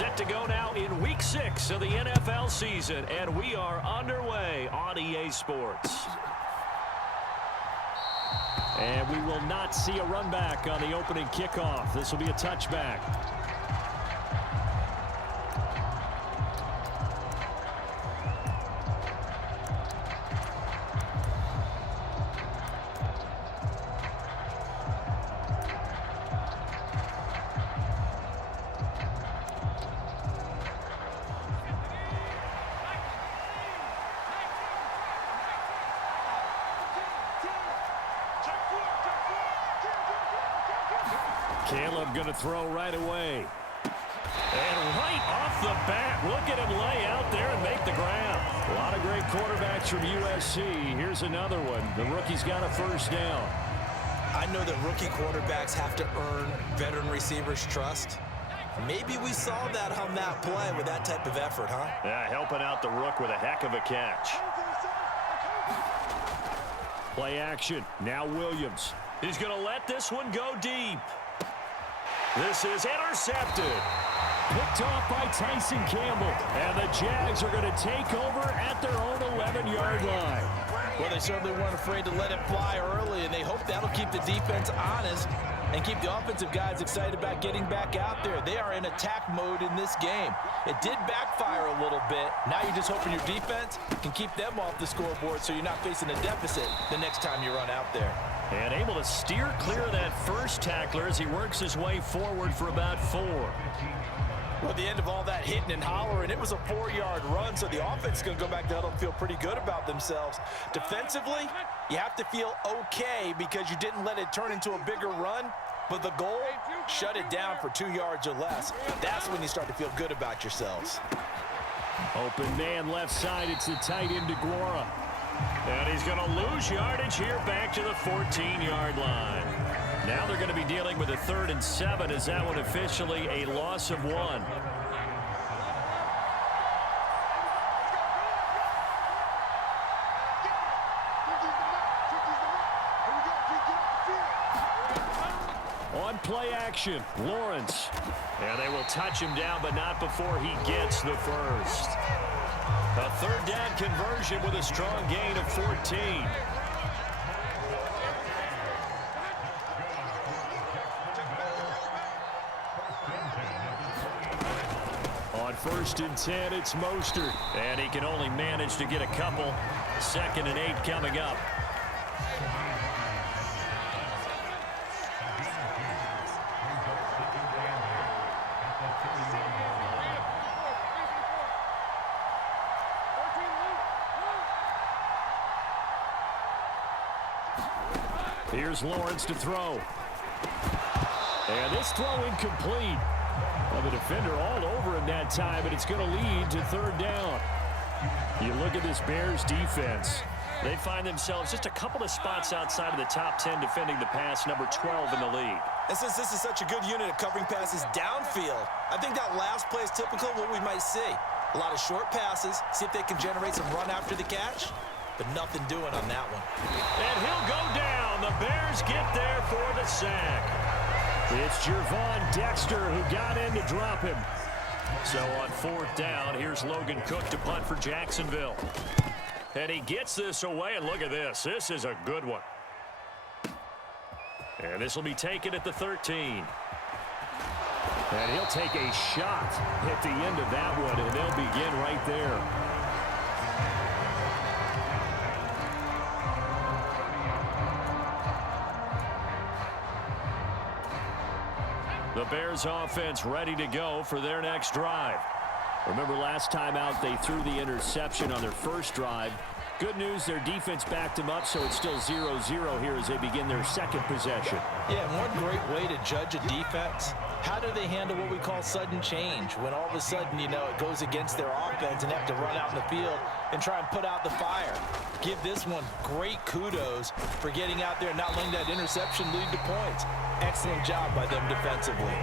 Set to go now in Week 6 of the NFL season, and we are underway on EA Sports. And we will not see a run back on the opening kickoff. This will be a touchback. Caleb going to throw right away. And right off the bat, look at him lay out there and make the grab. A lot of great quarterbacks from USC. Here's another one. The rookie's got a first down. I know that rookie quarterbacks have to earn veteran receivers' trust. Maybe we saw that on that play with that type of effort, huh? Yeah, helping out the rook with a heck of a catch. Play action. Now Williams. He's going to let this one go deep. This is intercepted. Picked off by Tyson Campbell. And the Jags are going to take over at their own 11-yard line. Well, they certainly weren't afraid to let it fly early, and they hope that'll keep the defense honest and keep the offensive guys excited about getting back out there. They are in attack mode in this game. It did backfire a little bit. Now you're just hoping your defense can keep them off the scoreboard so you're not facing a deficit the next time you run out there. And able to steer clear of that first tackler as he works his way forward for about 4. Well, at the end of all that hitting and hollering, it was a 4-yard run, so the offense is going to go back to huddle and feel pretty good about themselves. Defensively, you have to feel okay because you didn't let it turn into a bigger run, but the goal, shut it down for 2 yards or less. That's when you start to feel good about yourselves. Open man left side. It's the tight end, DeGuara. And he's going to lose yardage here back to the 14-yard line. Now they're going to be dealing with a 3rd and 7. Is that one officially a loss of 1? On play action, Lawrence. And they will touch him down, but not before he gets the first. A 3rd down conversion with a strong gain of 14. On 1st and 10, it's Mostert. And he can only manage to get a couple. 2nd and 8 coming up. Here's Lawrence to throw. And this throw incomplete. Well, the defender all over him that time, but it's going to lead to 3rd down. You look at this Bears defense. They find themselves just a couple of spots outside of the top 10 defending the pass, number 12 in the league. And since this is such a good unit of covering passes downfield, I think that last play is typical of what we might see. A lot of short passes, see if they can generate some run after the catch, but nothing doing on that one. And he'll go down. The Bears get there for the sack. It's Gervon Dexter who got in to drop him. So on 4th down, here's Logan Cook to punt for Jacksonville. And he gets this away, and look at this. This is a good one. And this will be taken at the 13. And he'll take a shot at the end of that one, and they'll begin right there. The Bears offense ready to go for their next drive. Remember last time out they threw the interception on their first drive. Good news, their defense backed them up, so it's still 0-0 here as they begin their 2nd possession. Yeah, and one great way to judge a defense, how do they handle what we call sudden change? When all of a sudden, you know, it goes against their offense and they have to run out in the field and try and put out the fire. Give this one great kudos for getting out there and not letting that interception lead to points. Excellent job by them defensively.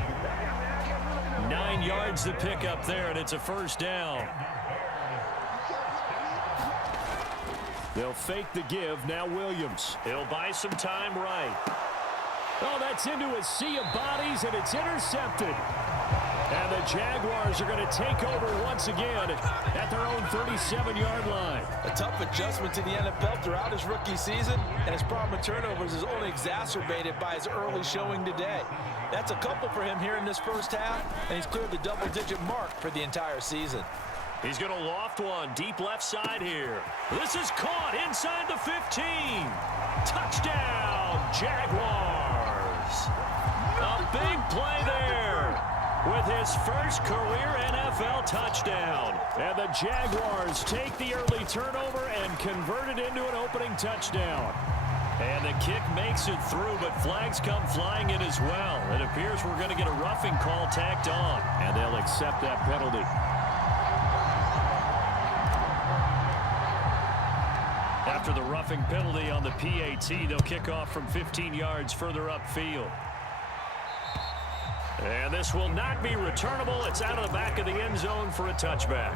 9 yards to pick up there, and it's a 1st down. They'll fake the give. Now Williams. He'll buy some time right. Oh, that's into a sea of bodies, and it's intercepted. And And the Jaguars are going to take over once again at their own 37-yard line. A tough adjustment to the NFL throughout his rookie season, and his problem with turnovers is only exacerbated by his early showing today. That's a couple for him here in this first half, and he's cleared the double-digit mark for the entire season. He's going to loft one deep left side here. This is caught inside the 15. Touchdown, Jaguars. A big play there with his first career NFL touchdown. And the Jaguars take the early turnover and convert it into an opening touchdown. And the kick makes it through, but flags come flying in as well. It appears we're going to get a roughing call tacked on, and they'll accept that penalty. After the roughing penalty on the PAT, they'll kick off from 15 yards further upfield. And this will not be returnable. It's out of the back of the end zone for a touchback.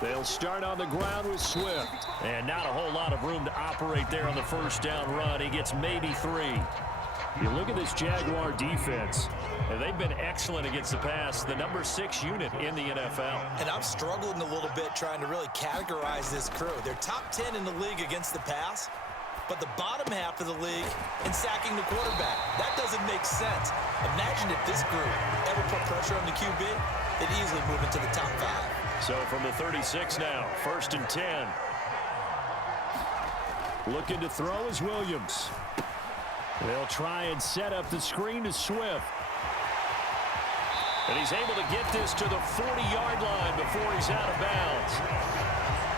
They'll start on the ground with Swift. And not a whole lot of room to operate there on the first down run. He gets maybe 3. You look at this Jaguar defense, and they've been excellent against the pass, the number 6 unit in the NFL. And I'm struggling a little bit trying to really categorize this crew. They're top 10 in the league against the pass, but the bottom half of the league in sacking the quarterback. That doesn't make sense. Imagine if this group ever put pressure on the QB, they'd easily move into the top 5. So from the 36 now, 1st and 10. Looking to throw is Williams. They'll try and set up the screen to Swift. And he's able to get this to the 40-yard line before he's out of bounds.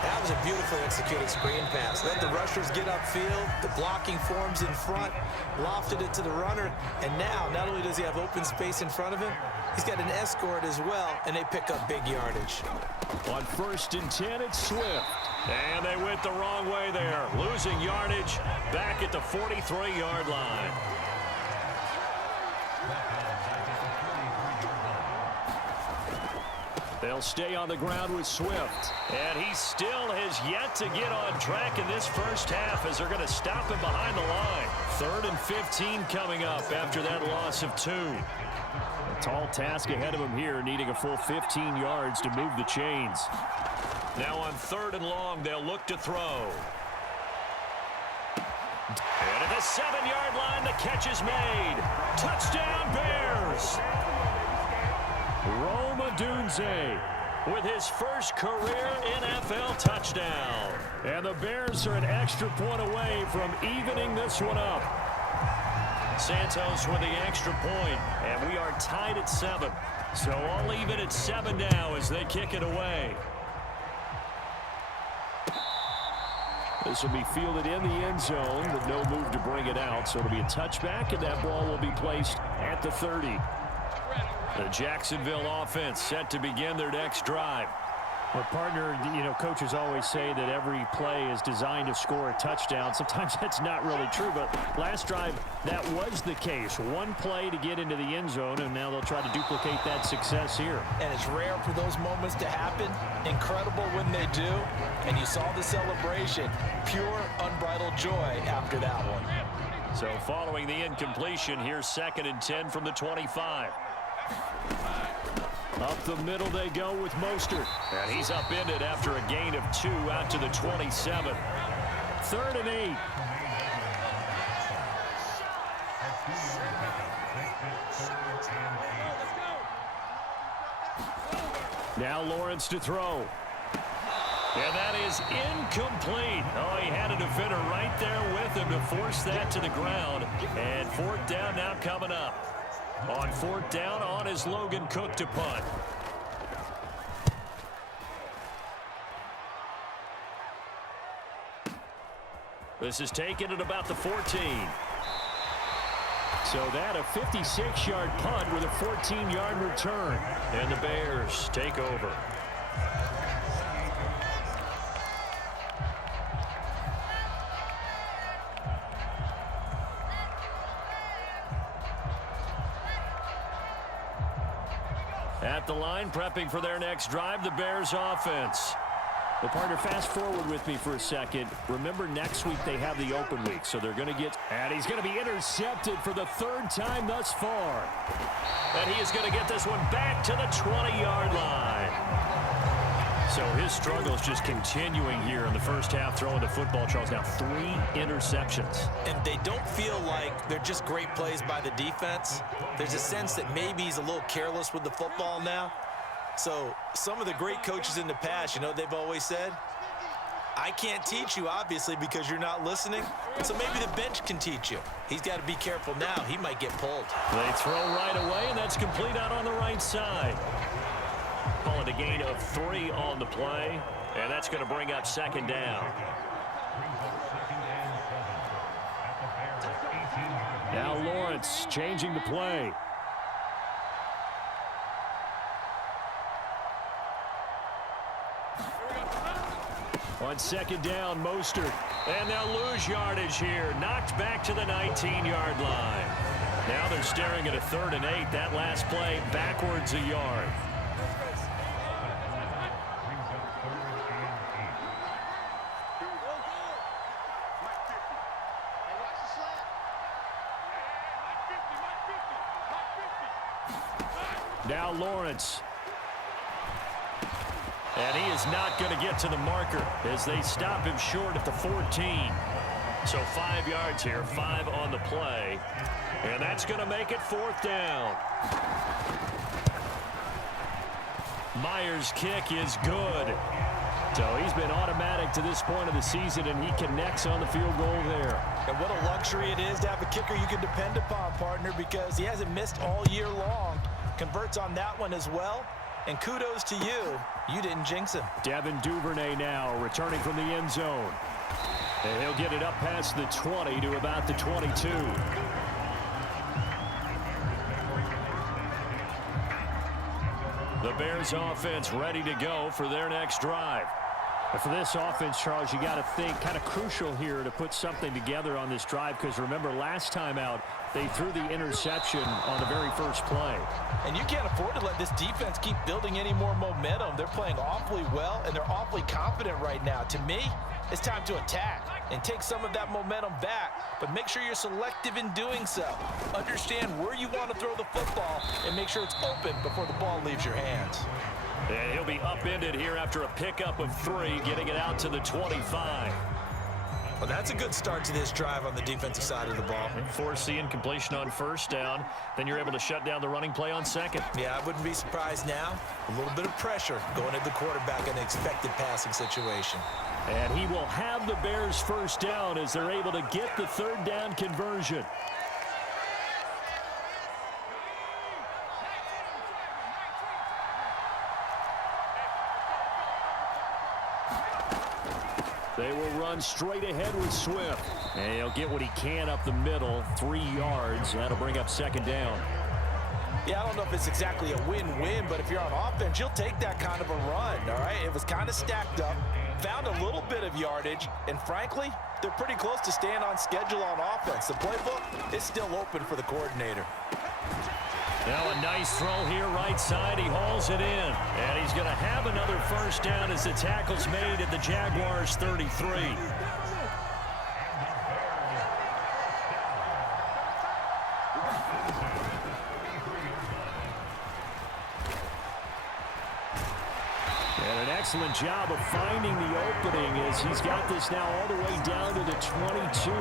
That was a beautifully executed screen pass. Let the rushers get upfield. The blocking forms in front. Lofted it to the runner. And now, not only does he have open space in front of him, he's got an escort as well, and they pick up big yardage. On 1st and 10, it's Swift. And they went the wrong way there. Losing yardage back at the 43-yard line. They'll stay on the ground with Swift. And he still has yet to get on track in this first half as they're going to stop him behind the line. 3rd and 15 coming up after that loss of 2. A tall task ahead of him here, needing a full 15 yards to move the chains. Now on 3rd and long, they'll look to throw. And at the 7-yard line, the catch is made. Touchdown, Bears! Rome Odunze with his first career NFL touchdown. And the Bears are an extra point away from evening this one up. Santos with the extra point, and we are tied at 7. So all even at 7 now as they kick it away. This will be fielded in the end zone, but no move to bring it out. So it'll be a touchback, and that ball will be placed at the 30. The Jacksonville offense set to begin their next drive. Well, partner, coaches always say that every play is designed to score a touchdown. Sometimes that's not really true, but last drive, that was the case. One play to get into the end zone, and now they'll try to duplicate that success here. And it's rare for those moments to happen. Incredible when they do. And you saw the celebration. Pure, unbridled joy after that one. So following the incompletion, here's 2nd and 10 from the 25. Up the middle they go with Mostert. And he's upended after a gain of 2 out to the 27. 3rd and 8. Now Lawrence to throw. And that is incomplete. Oh, he had a defender right there with him to force that to the ground. And 4th down now coming up. On 4th down, on is Logan Cook to punt. This is taken at about the 14. So that a 56-yard punt with a 14-yard return. And the Bears take over. At the line, prepping for their next drive, the Bears offense. Well, partner, fast forward with me for a second. Remember, next week they have the open week, so they're going to get... And he's going to be intercepted for the third time thus far. And he is going to get this one back to the 20-yard line. So his struggles just continuing here in the first half, throwing the football, Charles. Now 3 interceptions. And they don't feel like they're just great plays by the defense. There's a sense that maybe he's a little careless with the football now. So some of the great coaches in the past, you know, they've always said, I can't teach you, obviously, because you're not listening. So maybe the bench can teach you. He's got to be careful now. He might get pulled. They throw right away, and that's complete out on the right side. Call it a gain of 3 on the play, and that's going to bring up second down. Now Lawrence changing the play. On second down, Mostert. And they'll lose yardage here. Knocked back to the 19-yard line. Now they're staring at a 3rd and 8. That last play backwards a yard. Now Lawrence. And he is not going to get to the marker as they stop him short at the 14. So 5 yards here, 5 on the play. And that's going to make it 4th down. Myers' kick is good. So he's been automatic to this point of the season, and he connects on the field goal there. And what a luxury it is to have a kicker you can depend upon, partner, because he hasn't missed all year long. Converts on that one as well. And kudos to you. You didn't jinx him. Devin Duvernay now returning from the end zone. And he'll get it up past the 20 to about the 22. The Bears offense ready to go for their next drive. But for this offense, Charles, you got to think kind of crucial here to put something together on this drive, because remember last time out they threw the interception on the very first play. And you can't afford to let this defense keep building any more momentum. They're playing awfully well, and they're awfully confident right now. To me, it's time to attack and take some of that momentum back, but make sure you're selective in doing so. Understand where you want to throw the football and make sure it's open before the ball leaves your hands. And he'll be upended here after a pickup of 3, getting it out to the 25. Well, that's a good start to this drive on the defensive side of the ball. And foreseeing completion on first down, then you're able to shut down the running play on second. Yeah, I wouldn't be surprised now. A little bit of pressure going at the quarterback in an expected passing situation. And he will have the Bears first down as they're able to get the 3rd down conversion. They will run straight ahead with Swift. And he'll get what he can up the middle, 3 yards. That'll bring up second down. Yeah, I don't know if it's exactly a win-win, but if you're on offense, you'll take that kind of a run, all right? It was kind of stacked up, found a little bit of yardage, and frankly, they're pretty close to staying on schedule on offense. The playbook is still open for the coordinator. Now a nice throw here right side. He hauls it in. And he's going to have another first down as the tackle's made at the Jaguars' 33. And an excellent job of finding the opening as he's got this now all the way down to the 22.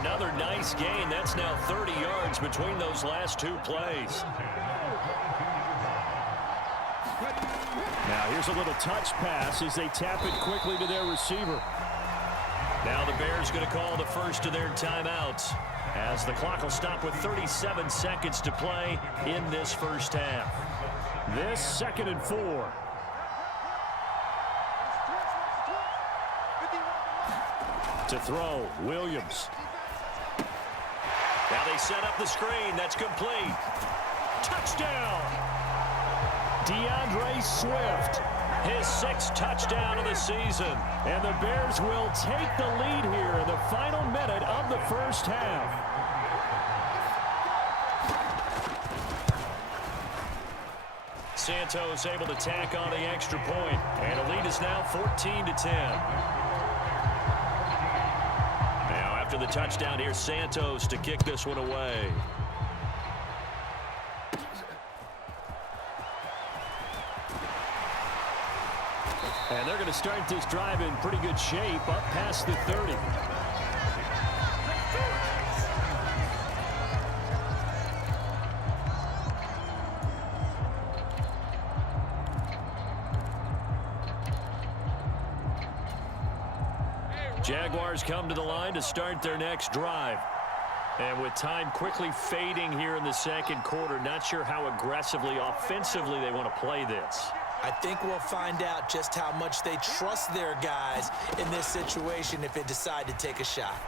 Another nice gain. That's now 30 yards between those last 2 plays. Now here's a little touch pass as they tap it quickly to their receiver. Now the Bears going to call the first of their timeouts as the clock will stop with 37 seconds to play in this first half. This 2nd and 4. To throw, Williams. Now they set up the screen. That's complete. Touchdown! DeAndre Swift, his 6th touchdown of the season. And the Bears will take the lead here in the final minute of the first half. Santos able to tack on the extra point, and the lead is now 14-10. Now after the touchdown, here's Santos to kick this one away. And they're going to start this drive in pretty good shape up past the 30. Jaguars come to the line to start their next drive. And with time quickly fading here in the second quarter, not sure how aggressively, offensively they want to play this. I think we'll find out just how much they trust their guys in this situation if they decide to take a shot.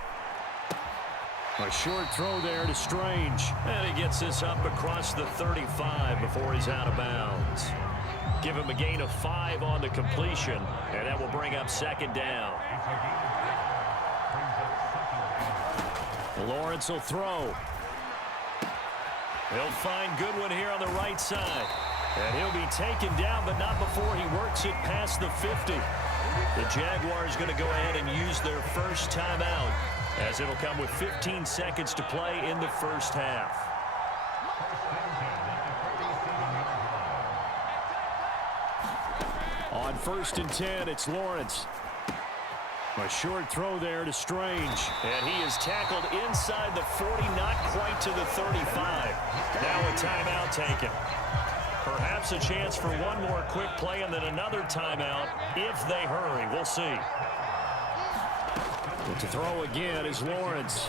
A short throw there to Strange. And he gets this up across the 35 before he's out of bounds. Give him a gain of 5 on the completion, and that will bring up second down. Lawrence will throw. He'll find Goodwin here on the right side. And he'll be taken down, but not before he works it past the 50. The Jaguars going to go ahead and use their first timeout, as it'll come with 15 seconds to play in the first half. On 1st and 10, it's Lawrence. A short throw there to Strange. And he is tackled inside the 40, not quite to the 35. Now a timeout taken. Perhaps a chance for one more quick play and then another timeout if they hurry. We'll see. But to throw again is Lawrence.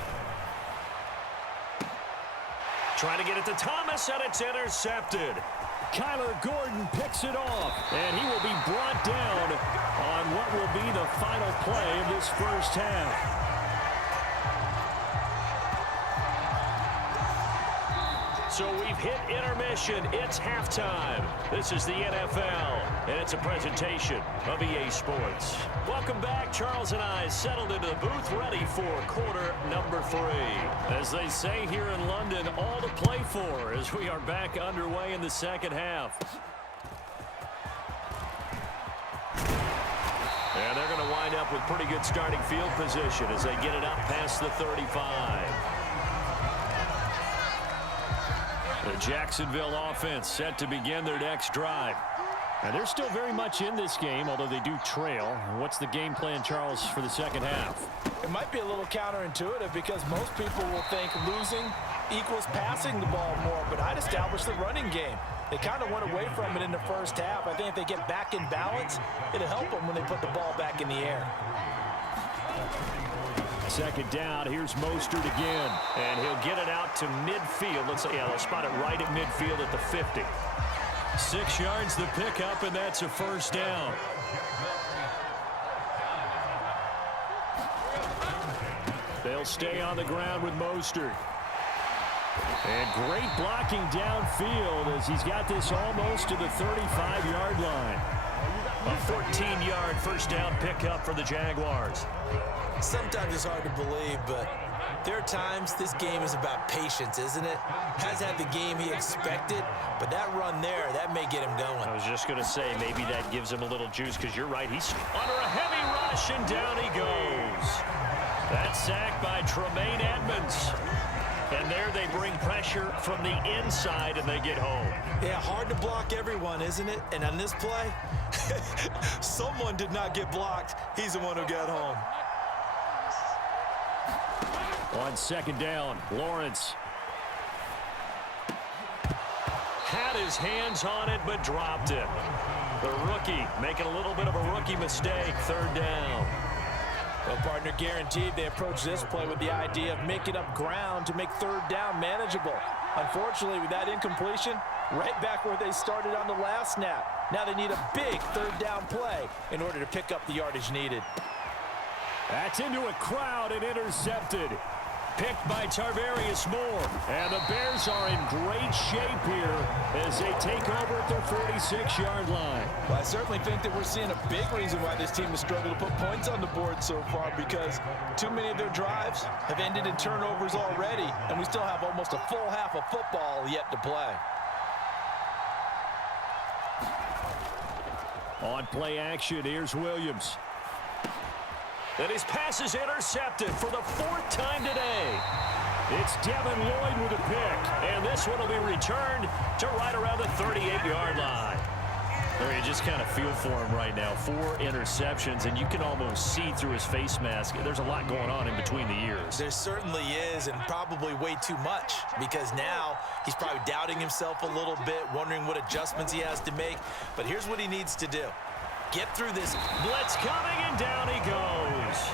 Trying to get it to Thomas, and it's intercepted. Kyler Gordon picks it off, and he will be brought down on what will be the final play of this first half. So we've hit intermission. It's halftime. This is the NFL, and it's a presentation of EA Sports. Welcome back. Charles and I settled into the booth, ready for quarter number 3. As they say here in London, all to play for as we are back underway in the second half. And they're going to wind up with pretty good starting field position as they get it up past the 35. The Jacksonville offense set to begin their next drive. And they're still very much in this game, although they do trail. What's the game plan, Charles, for the second half? It might be a little counterintuitive because most people will think losing equals passing the ball more, but I'd establish the running game. They kind of went away from it in the first half. I think if they get back in balance, it'll help them when they put the ball back in the air. Second down, here's Mostert again. And he'll get it out to midfield. They'll spot it right at midfield at the 50. 6 yards the pickup, and that's a first down. They'll stay on the ground with Mostert. And great blocking downfield as he's got this almost to the 35-yard line. A 14-yard first down pickup for the Jaguars. Sometimes it's hard to believe, but there are times this game is about patience, isn't it? Has had the game he expected, but that run there, that may get him going. I was just going to say, maybe that gives him a little juice, because you're right. He's under a heavy rush, and down he goes. That's sacked by Tremaine Edmonds. And there they bring pressure from the inside, and they get home. Yeah, hard to block everyone, isn't it? And on this play, someone did not get blocked. He's the one who got home. On second down, Lawrence. Had his hands on it, but dropped it. The rookie making a little bit of a rookie mistake, third down. Well, partner, guaranteed they approach this play with the idea of making up ground to make third down manageable. Unfortunately, with that incompletion, right back where they started on the last snap. Now they need a big third down play in order to pick up the yardage needed. That's into a crowd and intercepted. Picked by Tarvarius Moore. And the Bears are in great shape here as they take over at their 46-yard line. Well, I certainly think that we're seeing a big reason why this team has struggled to put points on the board so far, because too many of their drives have ended in turnovers already, and we still have almost a full half of football yet to play. On play action, here's Williams. And his pass is intercepted for the 4th time today. It's Devin Lloyd with a pick, and this one will be returned to right around the 38-yard line. You just kind of feel for him right now. 4 interceptions, and you can almost see through his face mask. There's a lot going on in between the ears. There certainly is, and probably way too much, because now he's probably doubting himself a little bit, wondering what adjustments he has to make. But here's what he needs to do. Get through this. Blitz coming, and down he goes.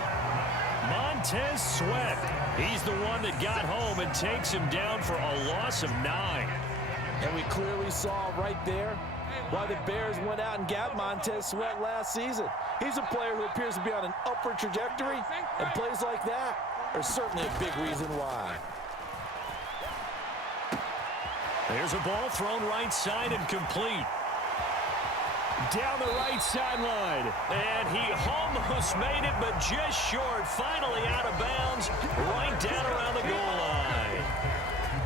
Montez Sweat. He's the one that got home and takes him down for a loss of 9. And we clearly saw right there why the Bears went out and got Montez Sweat last season. He's a player who appears to be on an upward trajectory, and plays like that are certainly a big reason why. There's a ball thrown right side and complete. Down the right sideline, and he almost made it, but just short. Finally out of bounds, right down around the goal line.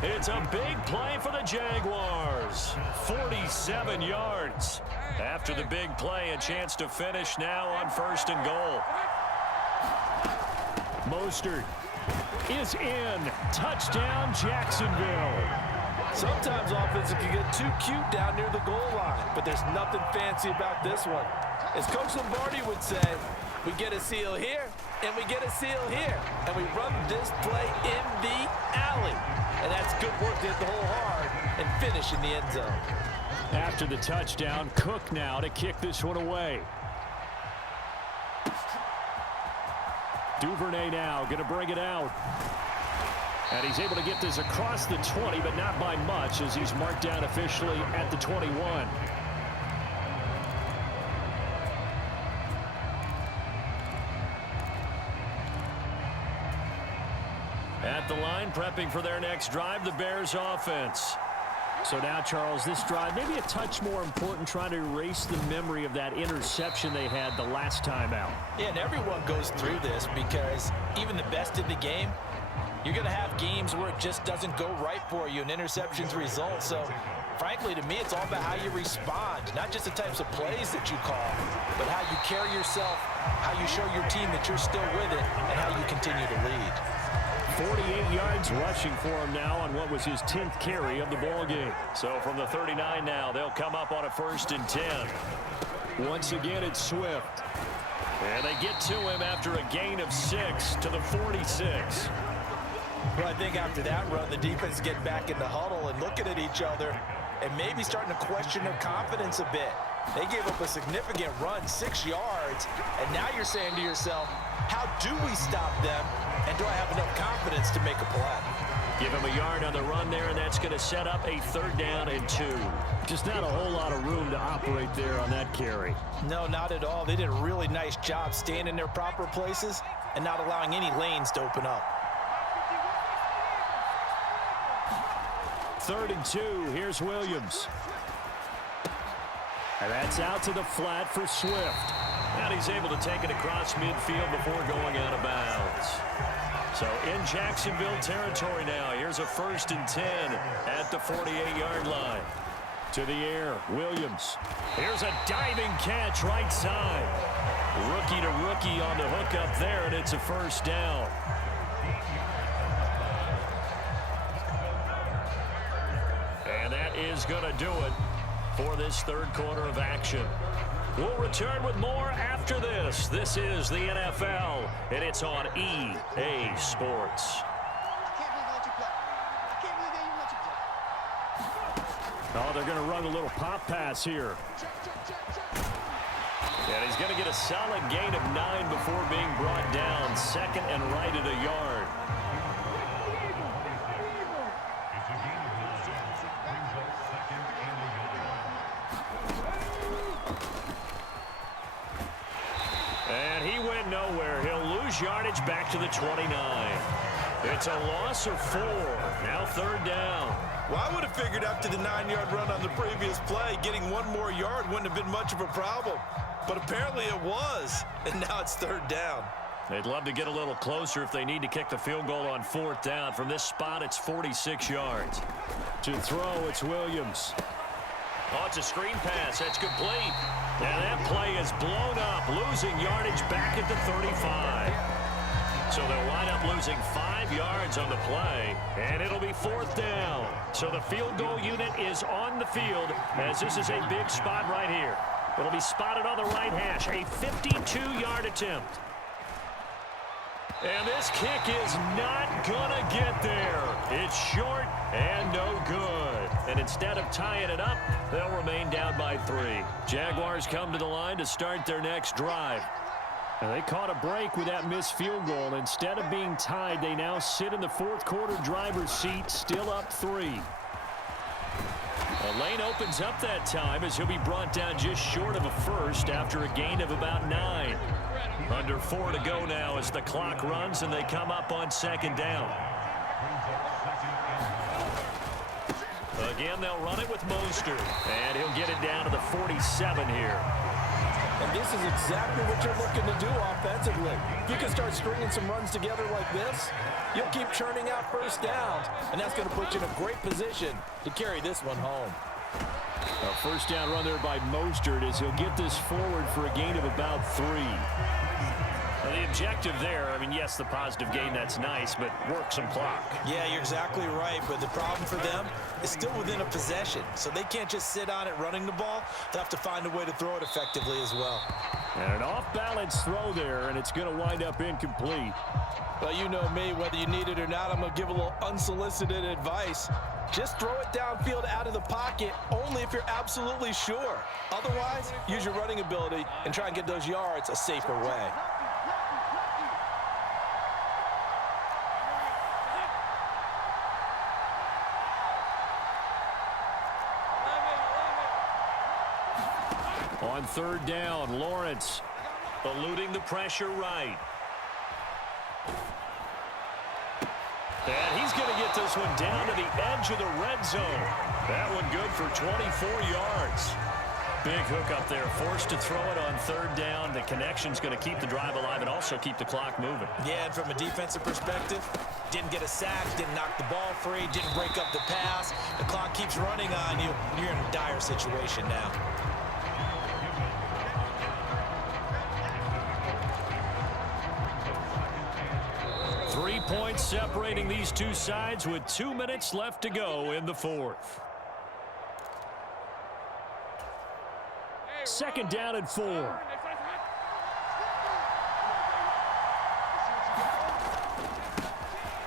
It's a big play for the Jaguars. 47 yards. After the big play, a chance to finish now on 1st and goal. Mostert is in. Touchdown, Jacksonville. Sometimes offenses can get too cute down near the goal line, but there's nothing fancy about this one. As Coach Lombardi would say, we get a seal here, and we get a seal here, and we run this play in the alley. And that's good work to hit the hole hard and finish in the end zone. After the touchdown, Cook now to kick this one away. Duvernay now going to bring it out. And he's able to get this across the 20, but not by much, as he's marked down officially at the 21. At the line, prepping for their next drive, the Bears offense. So now, Charles, this drive maybe a touch more important, trying to erase the memory of that interception they had the last time out. Yeah, and everyone goes through this, because even the best in the game, you're going to have games where it just doesn't go right for you and interceptions result. So, frankly, to me, it's all about how you respond, not just the types of plays that you call, but how you carry yourself, how you show your team that you're still with it, and how you continue to lead. 48 yards rushing for him now on what was his 10th carry of the ball game. So from the 39 now, they'll come up on a 1st and 10. Once again, it's Swift. And they get to him after a gain of 6 to the 46. Well, I think after that run, the defense get back in the huddle and looking at each other and maybe starting to question their confidence a bit. They gave up a significant run, 6 yards, and now you're saying to yourself, how do we stop them, and do I have enough confidence to make a play? Give him a yard on the run there, and that's going to set up a 3rd down and 2. Just not a whole lot of room to operate there on that carry. No, not at all. They did a really nice job staying in their proper places and not allowing any lanes to open up. 3rd and 2. Here's Williams. And that's out to the flat for Swift. And he's able to take it across midfield before going out of bounds. So in Jacksonville territory now. Here's a 1st and 10 at the 48-yard line. To the air, Williams. Here's a diving catch right side. Rookie to rookie on the hook up there, and it's a 1st down. And that is going to do it for this 3rd quarter of action. We'll return with more after this. This is the NFL, and it's on EA Sports. Oh, they're going to run a little pop pass here. And he's going to get a solid gain of 9 before being brought down. 2nd and right at a yard. And he went nowhere. He'll lose yardage back to the 29. It's a loss of 4. Now 3rd down. Well, I would have figured after the 9-yard run on the previous play, getting 1 more yard wouldn't have been much of a problem. But apparently it was, and now it's 3rd down. They'd love to get a little closer if they need to kick the field goal on 4th down. From this spot, it's 46 yards. To throw, it's Williams. Oh, it's a screen pass. That's complete. And that play is blown up, losing yardage back at the 35. So they'll wind up losing 5 yards on the play, and it'll be 4th down. So the field goal unit is on the field, as this is a big spot right here. It'll be spotted on the right hash, a 52-yard attempt. And this kick is not going to get there. It's short and no good. And instead of tying it up, they'll remain down by 3. Jaguars come to the line to start their next drive. And they caught a break with that missed field goal. Instead of being tied, they now sit in the 4th quarter driver's seat, still up 3. A lane opens up that time as he'll be brought down just short of a first after a gain of about 9. Under 4 to go now as the clock runs and they come up on 2nd down. Again, they'll run it with Mostert, and he'll get it down to the 47 here. And this is exactly what you're looking to do offensively. If you can start stringing some runs together like this, you'll keep churning out first downs, and that's going to put you in a great position to carry this one home. A first down run there by Mostert as he'll get this forward for a gain of about 3. Well, the objective there, I mean, yes, the positive gain, that's nice, but work some clock. Yeah, you're exactly right, but the problem for them is still within a possession, so they can't just sit on it running the ball. They'll have to find a way to throw it effectively as well. And an off-balance throw there, and it's going to wind up incomplete. Well, you know me, whether you need it or not, I'm going to give a little unsolicited advice. Just throw it downfield out of the pocket only if you're absolutely sure. Otherwise, use your running ability and try and get those yards a safer way. On 3rd down, Lawrence eluding the pressure right. And he's going to get this one down to the edge of the red zone. That one good for 24 yards. Big hook up there, forced to throw it on 3rd down. The connection's going to keep the drive alive and also keep the clock moving. Yeah, and from a defensive perspective, didn't get a sack, didn't knock the ball free, didn't break up the pass. The clock keeps running on you. You're in a dire situation now. Three points separating these two sides with 2 minutes left to go in the 4th. 2nd down and 4.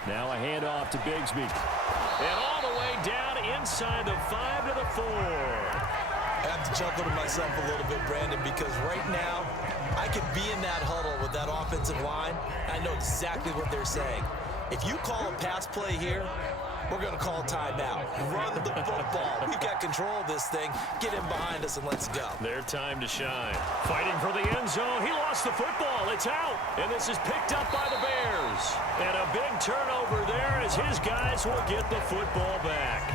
Now a handoff to Bigsby. And all the way down inside the 5 to the 4. I have to chuckle to myself a little bit, Brandon, because right now I could be in that huddle with that offensive line. I know exactly what they're saying. If you call a pass play here, we're going to call timeout. Run the football. We've got control of this thing. Get him behind us and let's go. Their time to shine. Fighting for the end zone. He lost the football. It's out. And this is picked up by the Bears. And a big turnover there as his guys will get the football back.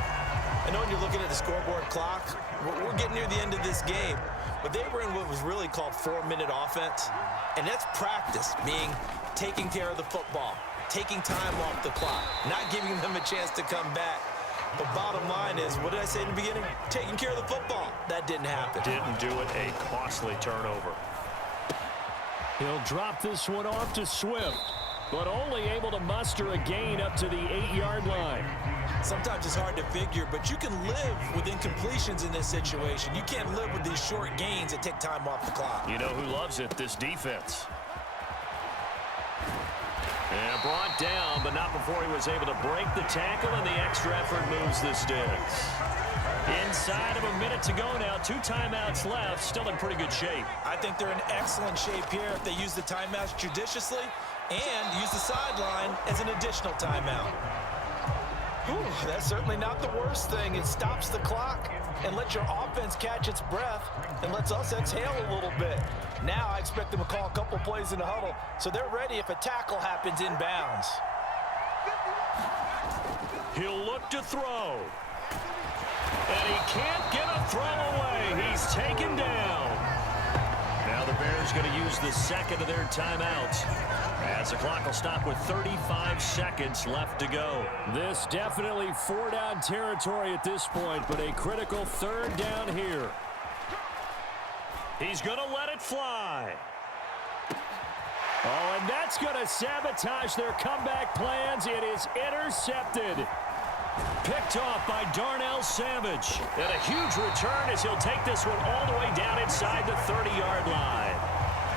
I know when you're looking at the scoreboard clock, we're getting near the end of this game. But they were in what was really called 4-minute offense. And that's practice, meaning taking care of the football, taking time off the clock, not giving them a chance to come back. But bottom line is, what did I say in the beginning? Taking care of the football. That didn't happen. Didn't do it. A costly turnover. He'll drop this one off to Swift, but only able to muster a gain up to the 8-yard line. Sometimes it's hard to figure, but you can live with incompletions in this situation. You can't live with these short gains that take time off the clock. You know who loves it? This defense. And brought down, but not before he was able to break the tackle, and the extra effort moves the sticks. Inside of a minute to go now, 2 timeouts left, still in pretty good shape. I think they're in excellent shape here if they use the timeouts judiciously and use the sideline as an additional timeout. Whew, that's certainly not the worst thing. It stops the clock and lets your offense catch its breath and lets us exhale a little bit. Now I expect them to call a couple plays in the huddle so they're ready if a tackle happens inbounds. He'll look to throw. And he can't get a throw away. He's taken down. Now Now the Bears going to use the second of their timeouts, as the clock will stop with 35 seconds left to go. This definitely four-down territory at this point, but a critical third down here. He's going to let it fly. Oh, and that's going to sabotage their comeback plans. It is intercepted. Picked off by Darnell Savage. And a huge return as he'll take this one all the way down inside the 30-yard line.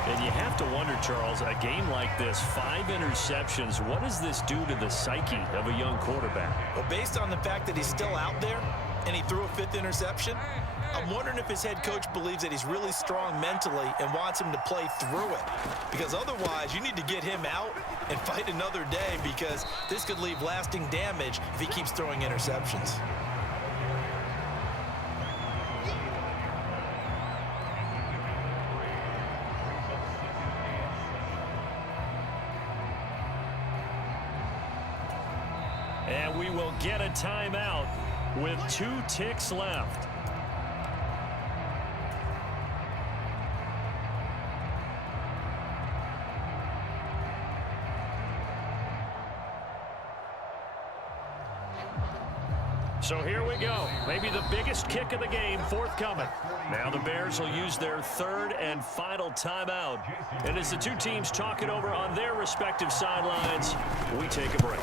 And you have to wonder, Charles, a game like this, 5 interceptions, what does this do to the psyche of a young quarterback? Well, based on the fact that he's still out there and he threw a 5th interception, I'm wondering if his head coach believes that he's really strong mentally and wants him to play through it. Because otherwise, you need to get him out and fight another day, because this could leave lasting damage if he keeps throwing interceptions. And we will get a timeout with 2 ticks left. So here we go. Maybe the biggest kick of the game forthcoming. Now the Bears will use their 3rd and final timeout. And as the two teams talk it over on their respective sidelines, we take a break.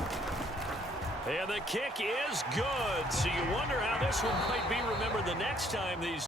And the kick is good. So you wonder how this one might be remembered the next time these